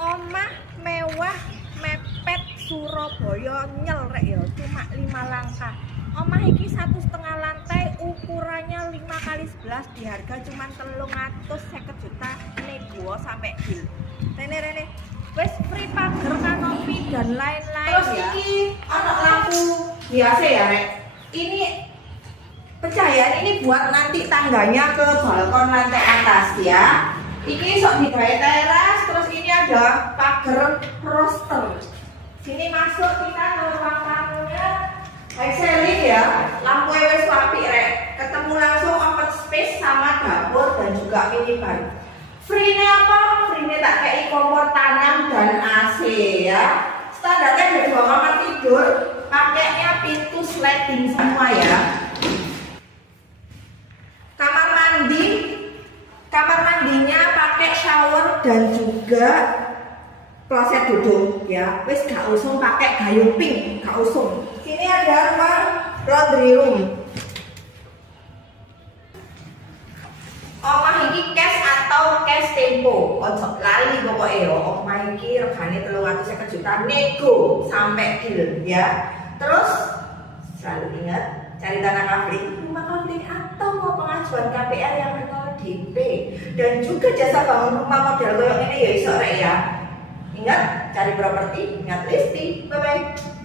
Omah mewah mepet Surabaya nyelrek ya, cuma 5 langkah. Omah iki 1,5 lantai, ukurannya 5x11, di harga cuma 350 juta nego sampai deal. Rene wes free pagar, kanopi dan lain-lain. Terus ya. ini ada lampu biasa ya, Rek. Ini pencahayaan ini buat nanti tangganya ke balkon lantai atas ya. Ini sok digawe teras, terus ini ada pagar roster. Sini masuk kita ke ruang tamunya. Excelling ya, lampu wes wapi Rek. Ketemu langsung open space sama dapur dan juga minibar. Free-nya apa? Free-nya tak kayak kompor tanam dan AC ya. Standarnya ada 2 kamar tidur, pakainya pintu sliding semua ya. Kamar mandinya pakai shower dan juga kloset duduk ya. Wis gak usung pakai gayung pink, gak usung. Sini ada ruang laundry room. Omah iki cash atau cash tempo, ojo lali pokoknya ya. Omah iki regane 350 juta nego sampai deal ya. Terus selalu ingat cari tanah kafling, rumah kafling atau mau pengajuan KPR yang menolak DP dan juga jasa bangun rumah model kayak ini ya iso Rek ya. Ingat cari properti, ingat listing. Bye bye.